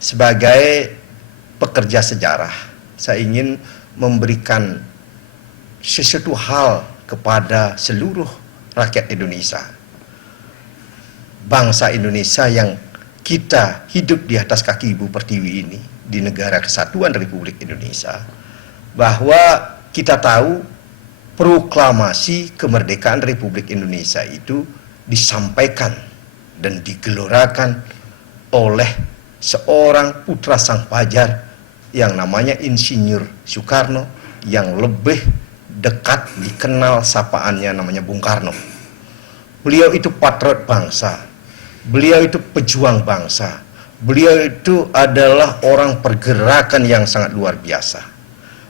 sebagai pekerja sejarah, saya ingin memberikan sesuatu hal kepada seluruh rakyat Indonesia. Bangsa Indonesia yang kita hidup di atas kaki Ibu Pertiwi ini, di negara kesatuan Republik Indonesia, bahwa kita tahu proklamasi kemerdekaan Republik Indonesia itu disampaikan dan digelorakan oleh seorang putra sang fajar yang namanya Insinyur Soekarno, yang lebih dekat dikenal sapaannya namanya Bung Karno. Beliau itu patriot bangsa, beliau itu pejuang bangsa, beliau itu adalah orang pergerakan yang sangat luar biasa.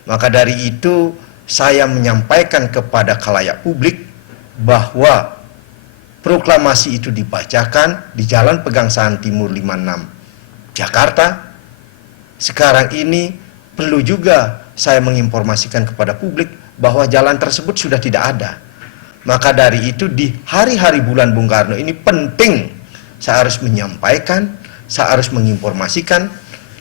Maka dari itu saya menyampaikan kepada khalayak publik bahwa proklamasi itu dibacakan di Jalan Pegangsaan Timur 56 Jakarta. Sekarang ini perlu juga saya menginformasikan kepada publik bahwa jalan tersebut sudah tidak ada. Maka dari itu di hari-hari bulan Bung Karno ini penting saya harus menyampaikan, saya harus menginformasikan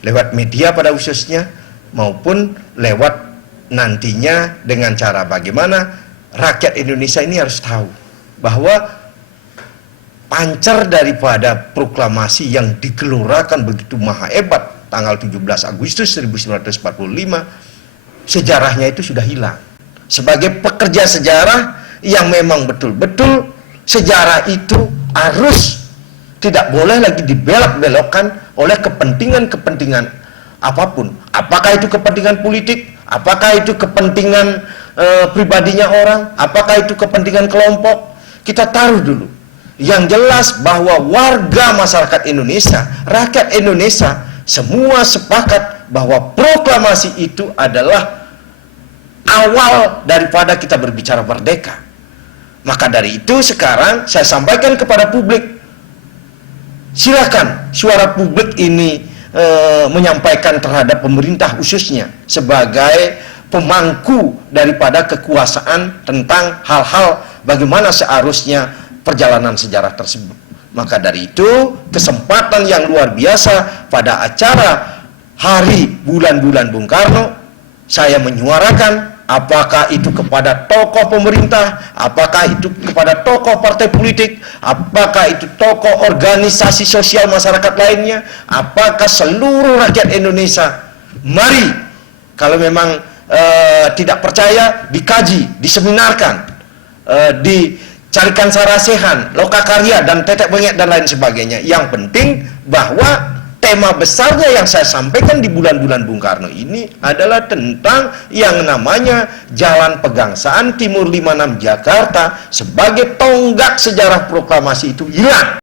lewat media pada khususnya, maupun lewat nantinya dengan cara bagaimana rakyat Indonesia ini harus tahu bahwa pancar daripada proklamasi yang digelorakan begitu maha hebat tanggal 17 Agustus 1945, sejarahnya itu sudah hilang. Sebagai pekerja sejarah yang memang betul-betul sejarah itu harus tidak boleh lagi dibelok-belokkan oleh kepentingan-kepentingan apapun. Apakah itu kepentingan politik, apakah itu kepentingan pribadinya orang, apakah itu kepentingan kelompok. Kita taruh dulu. Yang jelas bahwa warga masyarakat Indonesia, rakyat Indonesia, semua sepakat bahwa proklamasi itu adalah awal daripada kita berbicara merdeka. Maka dari itu sekarang saya sampaikan kepada publik, silakan suara publik ini menyampaikan terhadap pemerintah khususnya sebagai pemangku daripada kekuasaan tentang hal-hal bagaimana seharusnya perjalanan sejarah tersebut. Maka dari itu kesempatan yang luar biasa pada acara hari bulan-bulan Bung Karno, saya menyuarakan apakah itu kepada tokoh pemerintah, apakah itu kepada tokoh partai politik, apakah itu tokoh organisasi sosial masyarakat lainnya, apakah seluruh rakyat Indonesia. Mari, kalau memang tidak percaya, dikaji, diseminarkan, dicarikan sarasehan, lokakarya, dan tetek bengek, dan lain sebagainya. Yang penting bahwa tema besarnya yang saya sampaikan di bulan-bulan Bung Karno ini adalah tentang yang namanya Jalan Pegangsaan Timur 56 Jakarta sebagai tonggak sejarah proklamasi itu hilang.